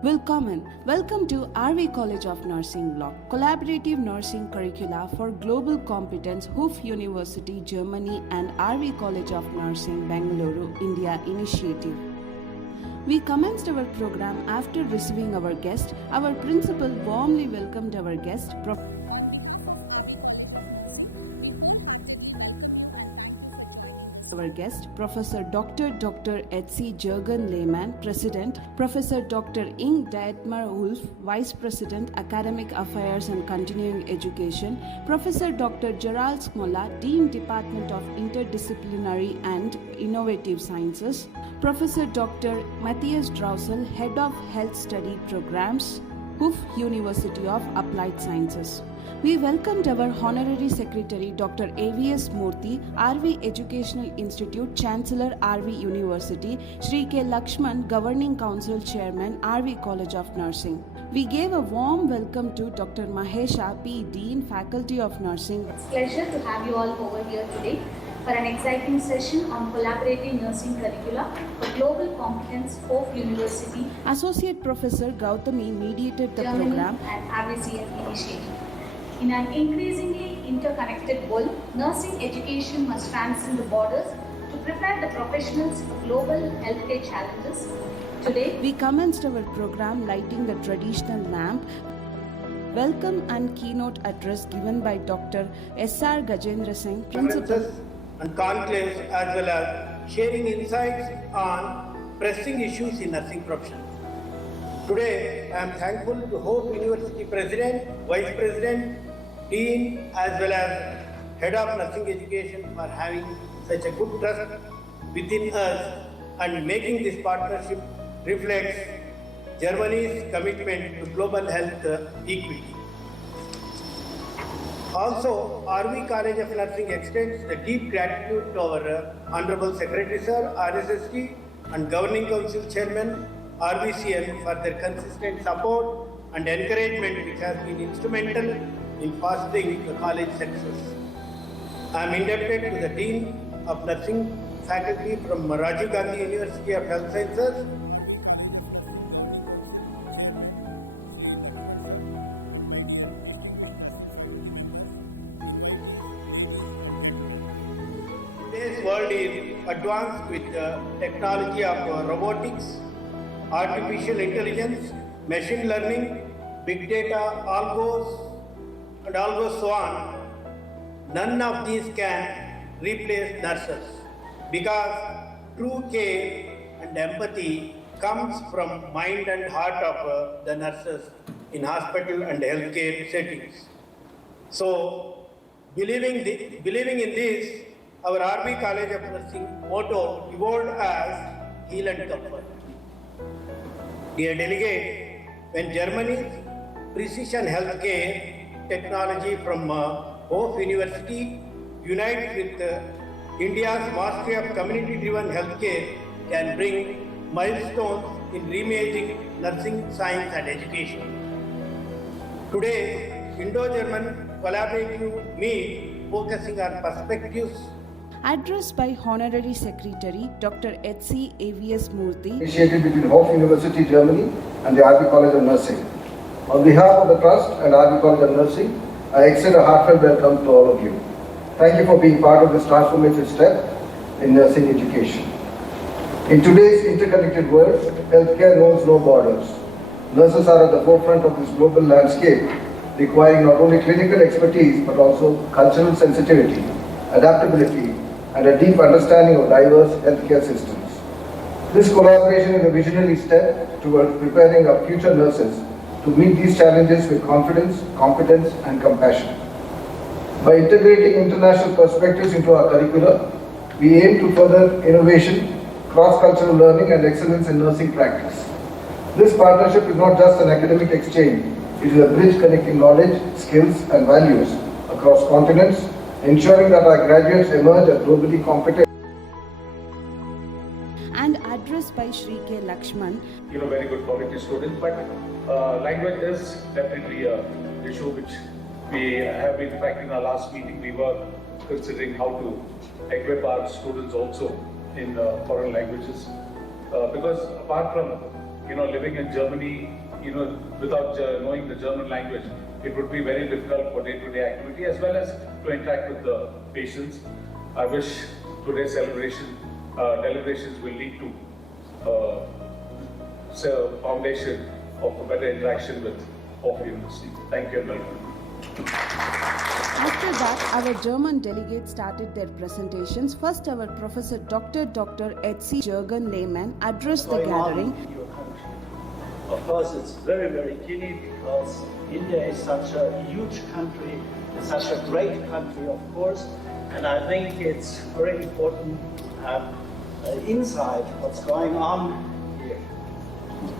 Welcome to RV College of Nursing Block, collaborative nursing curricula for global competence, Hof University, Germany and RV College of Nursing, Bangalore, India initiative. We commenced our program after receiving our guest. Our principal warmly welcomed our guest, Professor Dr. H.C. Jürgen Lehmann, President, Professor Dr. Ing Dietmar Wolf, Vice President, Academic Affairs and Continuing Education, Professor Dr. Gerald Smola, Dean, Department of Interdisciplinary and Innovative Sciences, Professor Dr. Matthias Drausel, Head of Health Study Programs, Hof University of Applied Sciences. We welcomed our Honorary Secretary Dr. AVS Murthy, RV Educational Institute, Chancellor RV University, Shri K. Lakshman, Governing Council Chairman, RV College of Nursing. We gave a warm welcome to Dr. Mahesha P. Dean, Faculty of Nursing. It's a pleasure to have you all over here today for an exciting session on collaborative nursing curricula for global competence, Hof University, Associate Professor Gautami mediated the Germany program and RVCN initiative. In an increasingly interconnected world, nursing education must transcend the borders to prepare the professionals for global healthcare challenges. Today, we commenced our program lighting the traditional lamp. Welcome and keynote address given by Dr. S.R. Gajendra Singh, Principal. And conclaves as well as sharing insights on pressing issues in nursing profession. Today, I am thankful to Hof University President, Vice President, Dean as well as Head of Nursing Education for having such a good trust within us and making this partnership reflects Germany's commitment to global health equity. Also, RV College of Nursing extends the deep gratitude to our Honorable Secretary Sir, RSST and Governing Council Chairman, RVCN for their consistent support and encouragement which has been instrumental in fostering the college success. I am indebted to the Dean of Nursing Faculty from Rajiv Gandhi University of Health Sciences, Today's world is advanced with the technology of robotics, artificial intelligence, machine learning, big data, algos, and algos so on. None of these can replace nurses because true care and empathy comes from mind and heart of the nurses in hospital and healthcare settings. So, believing in this, our RV College of Nursing motto evolved as Heal and Comfort. Dear delegate, when Germany's precision healthcare technology from Hof University unites with India's mastery of community-driven healthcare can bring milestones in reimagining nursing science and education. Today, Indo-German collaborative meet focusing on perspectives. Address by Honorary Secretary Dr. H.C. AVS Murthy. Initiated between Hof University, Germany and the RV College of Nursing. On behalf of the Trust and RV College of Nursing, I extend a heartfelt welcome to all of you. Thank you for being part of this transformative step in nursing education. In today's interconnected world, healthcare knows no borders. Nurses are at the forefront of this global landscape, requiring not only clinical expertise but also cultural sensitivity, adaptability, and a deep understanding of diverse healthcare systems. This collaboration is a visionary step towards preparing our future nurses to meet these challenges with confidence, competence, and compassion. By integrating international perspectives into our curricula, we aim to further innovation, cross-cultural learning, and excellence in nursing practice. This partnership is not just an academic exchange, it is a bridge connecting knowledge, skills, and values across continents, ensuring that our graduates emerge as globally competent. And address by Shri K. Lakshman. Very good quality students, but language is definitely an issue which we have been, in fact, in our last meeting, we were considering how to equip our students also in foreign languages. Because apart from living in Germany, without knowing the German language, it would be very difficult for day-to-day activity as well as to interact with the patients. I wish today's deliberations will lead to a foundation of a better interaction with Hof University. Thank you and welcome. After that, our German delegates started their presentations. First, our Professor Dr. Etsy Jürgen Lehmann addressed the gathering. Of course, it's very, very key because India is such a huge country, it's such a great country, of course, and I think it's very important to have insight what's going on here.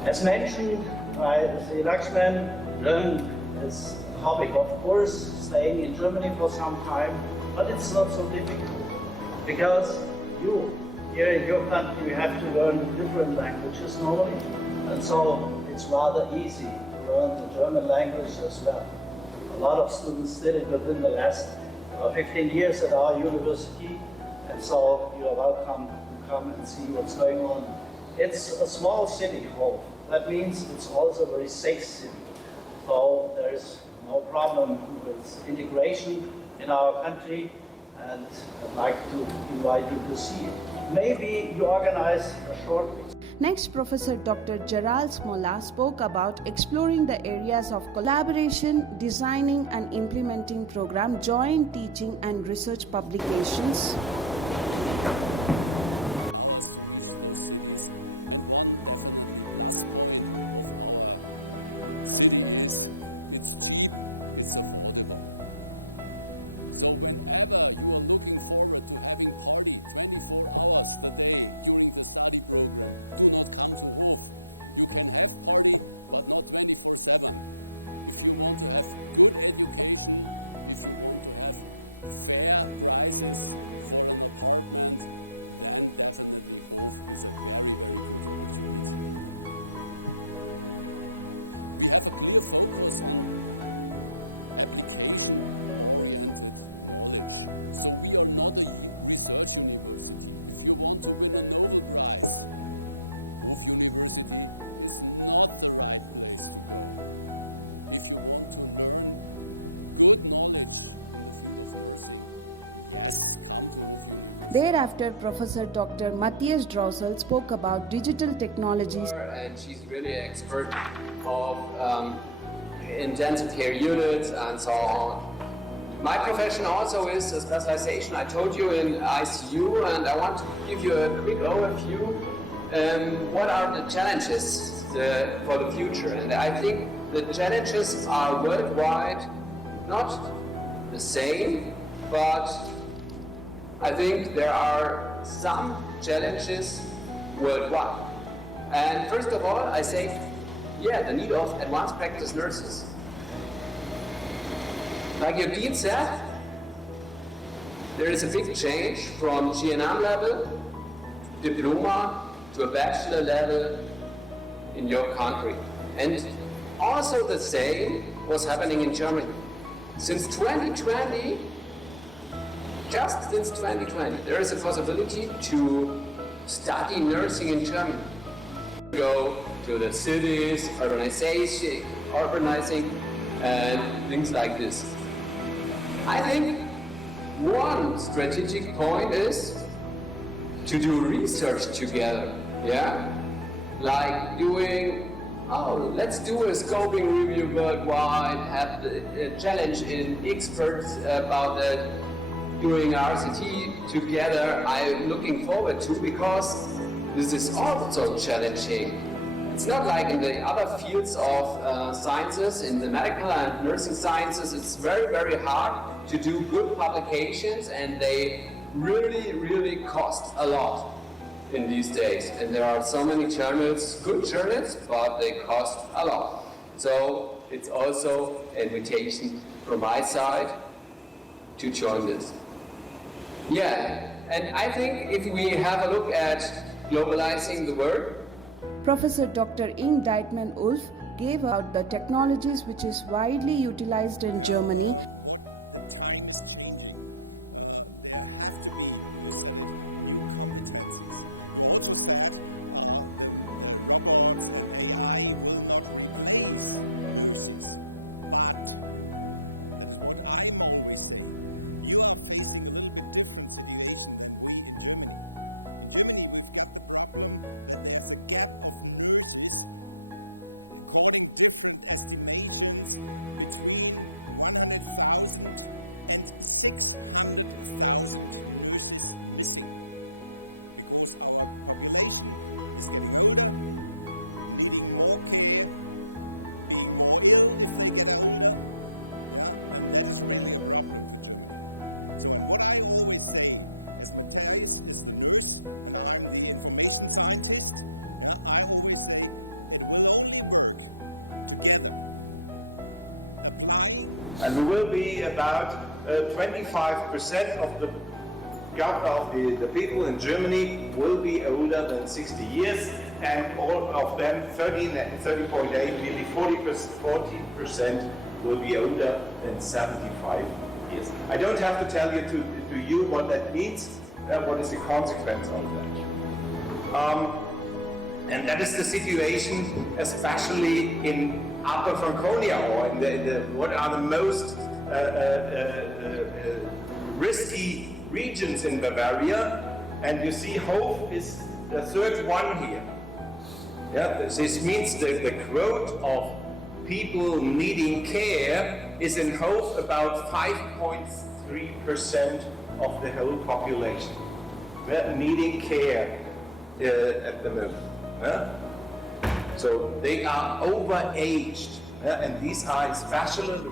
As mentioned by the Lakshman, learn is a topic, of course, staying in Germany for some time, but it's not so difficult because here in your country, you have to learn different languages normally, and so it's rather easy to learn the German language as well. A lot of students did it within the last 15 years at our university, and so you are welcome to come and see what's going on. It's a small city, Hof. That means it's also a very safe city. So there's no problem with integration in our country, and I'd like to invite you to see it. Maybe you organize a short. Next, Professor Dr. Gerald Smola spoke about exploring the areas of collaboration, designing and implementing program, joint teaching and research publications. Thereafter, Professor Dr. Matthias Drossel spoke about digital technologies. And she's really an expert of intensive care units and so on. My profession also is a specialization, I told you, in ICU, and I want to give you a quick overview. What are the challenges for the future? And I think the challenges are worldwide, not the same, but I think there are some challenges worldwide. And first of all, I say, the need of advanced practice nurses. Like your dean said, there is a big change from GNM level, diploma, to a bachelor level in your country. And also the same was happening in Germany. Since 2020, just since 2020, there is a possibility to study nursing in Germany. Go to the cities, urbanizing, and things like this. I think one strategic point is to do research together, like doing, let's do a scoping review worldwide, have the challenge in experts about that, doing RCT together. I'm looking forward to, because this is also challenging. It's not like in the other fields of sciences, in the medical and nursing sciences, it's very, very hard to do good publications, and they really, really cost a lot in these days. And there are so many journals, good journals, but they cost a lot. So it's also an invitation from my side to join this. And I think if we have a look at globalizing the world, Professor Dr. Ing Deitmann-Ulf gave out the technologies which is widely utilized in Germany. And we will be about 25% of the people in Germany will be older than 60 years, and all of them, 30.8, nearly 40% will be older than 75 years. I don't have to tell you what that means, what is the consequence of that. And that is the situation, especially in Upper Franconia, or in what are the most risky regions in Bavaria. And you see Hof is the third one here. Yeah, this means that the growth of people needing care is in Hof about 5.3% of the whole population needing care at the moment. So they are overaged, and these are especially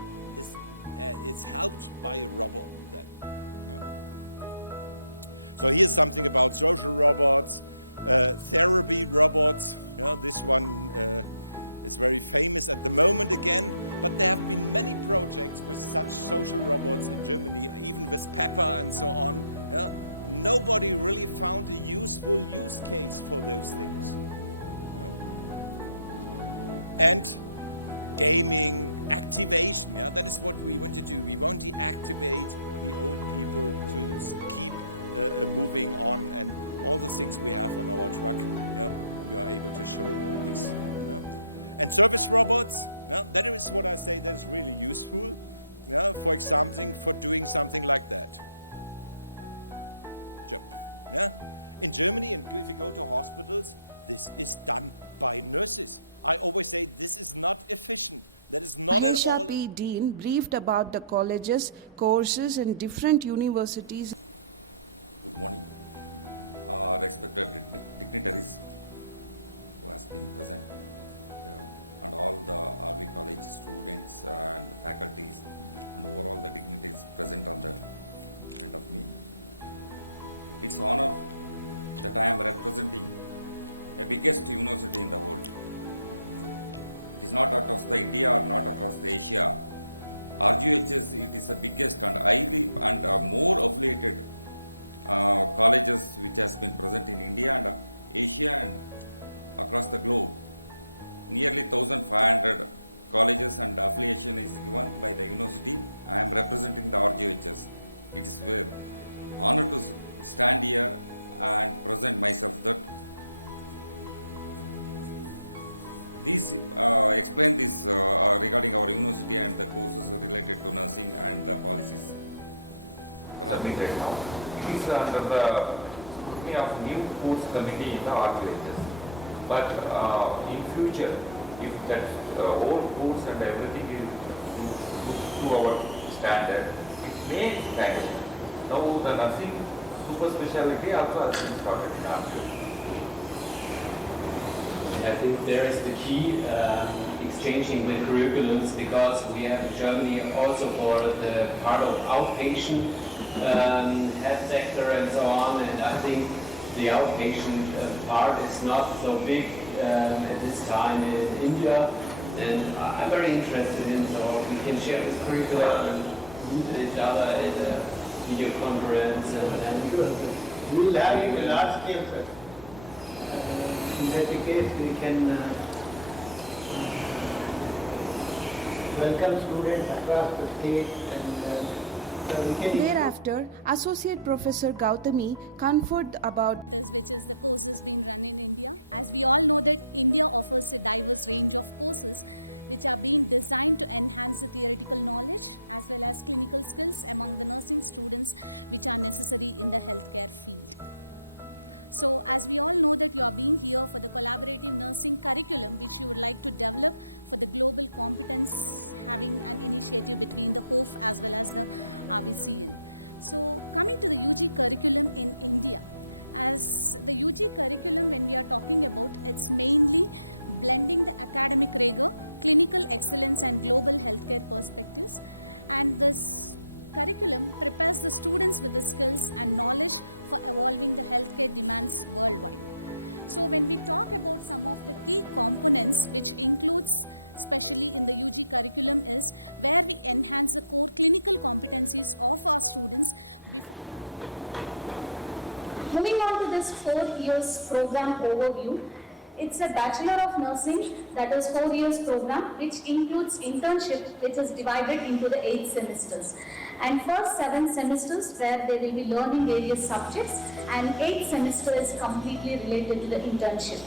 Mahesha P. Dean briefed about the colleges, courses, and different universities. Submitted now. It is under the scrutiny of new course committee in the RVCN. But in future, if that old course and everything is to our standard, it may stand. Now the nursing super specialty also has been started in RVCN. I think there is the key exchanging the curriculums, because we have in Germany also for the part of outpatient health sector and so on, and I think the outpatient part is not so big at this time in India, and I'm very interested in, so we can share this curriculum and meet each other in a video conference, and we will have a large scale, sir. In that case, we can welcome students across the state, and thereafter, Associate Professor Gautami conferred about about this 4 years program overview, it's a Bachelor of Nursing, that is 4 years program, which includes internship, which is divided into the 8 semesters. And first 7 semesters where they will be learning various subjects, and 8th semester is completely related to the internship.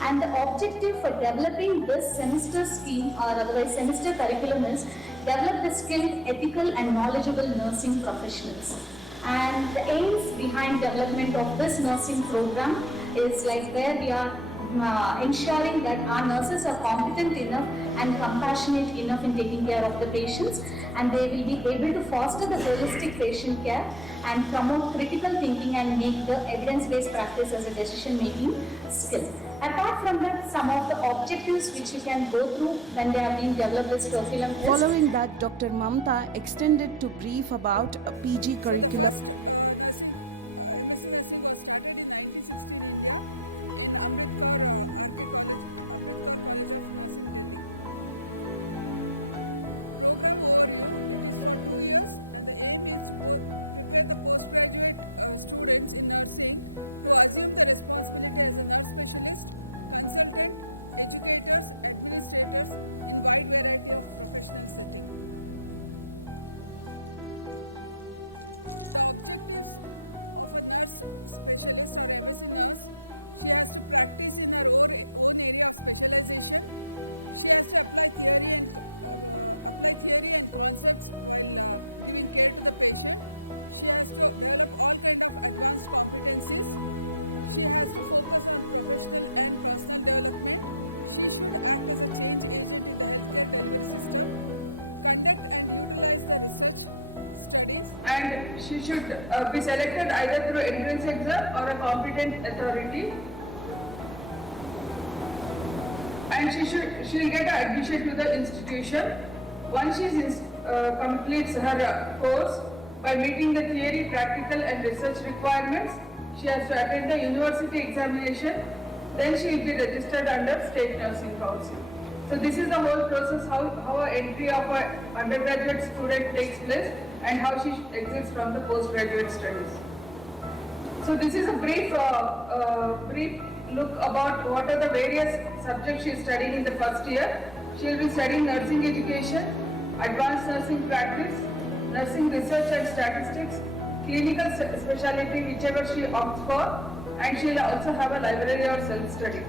And the objective for developing this semester scheme, or otherwise semester curriculum, is develop the skilled, ethical and knowledgeable nursing professionals. And the aims behind development of this nursing program is like where we are ensuring that our nurses are competent enough and compassionate enough in taking care of the patients, and they will be able to foster the holistic patient care and promote critical thinking and make the evidence-based practice as a decision-making skill. Apart from that, some of the objectives which you can go through when they are being developed this curriculum is... Following that, Dr. Mamta extended to brief about a PG curriculum. And she should be selected either through entrance exam or a competent authority. And she'll get an admission to the institution. Once she completes her course by meeting the theory, practical and research requirements, she has to attend the university examination. Then she will be registered under State Nursing Council. So this is the whole process, how an entry of an undergraduate student takes place and how she exits from the postgraduate studies. So this is a brief look about what are the various subjects she is studying in the first year. She will be studying nursing education, advanced nursing practice, nursing research and statistics, clinical specialty whichever she opts for, and she will also have a library or self-study.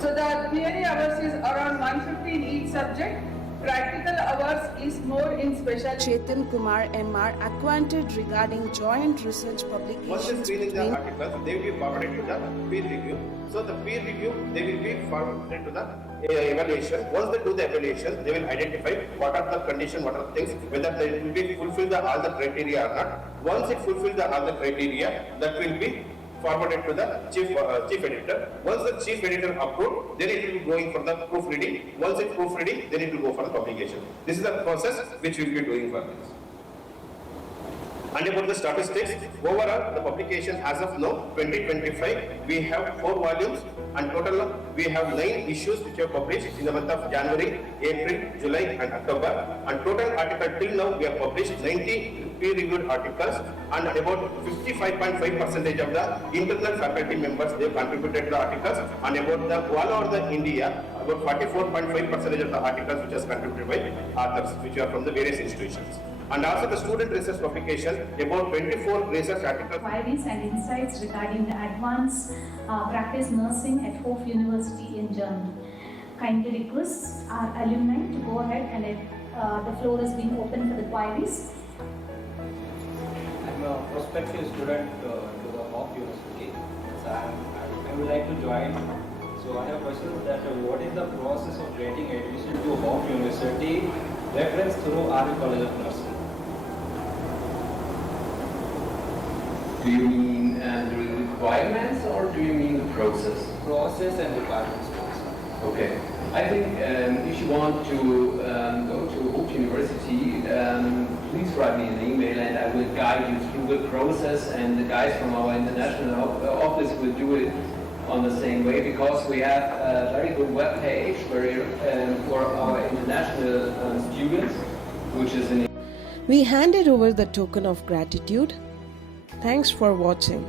So the theory hours is around 150 in each subject. Practical hours is more in specialty. Chetan Kumar MR acquainted regarding joint research publications. Once they screen the articles, they will be forwarded to the peer review. So the peer review, they will be forwarded to the evaluation. Once they do the evaluation, they will identify what are the conditions, what are the things, whether they will be fulfill all the criteria or not. Once it fulfills all the criteria, that will be forwarded to the chief editor. Once the chief editor approved, then it will be going for the proofreading. Once it's proofreading, then it will go for the publication. This is the process which we will be doing for this. And about the statistics, overall the publication as of now, 2025, we have 4 volumes, and total we have 9 issues which are published in the month of January, April, July and October. And total article till now we have published 90 peer-reviewed articles, and about 55.5% of the internal faculty members they contributed to the articles, and about the all over the India, about 44.5% of the articles which is contributed by authors which are from the various institutions. And also the student research publication, about 24 research articles. Inquiries and insights regarding the advanced practice nursing at Hof University in Germany. Kindly request our alumni to go ahead, and the floor is being open for the queries. I'm a prospective student to the Hof University, so I would like to join. So I have questions that what is the process of granting admission to Hof University reference through RV College of Nursing? Do you mean the requirements or do you mean the process? Process and requirements. Okay. I think if you want to go to Hof University, please write me an email and I will guide you through the process, and the guys from our international office will do it on the same way, because we have a very good web page for our international students, which is in... We handed over the token of gratitude. Thanks for watching.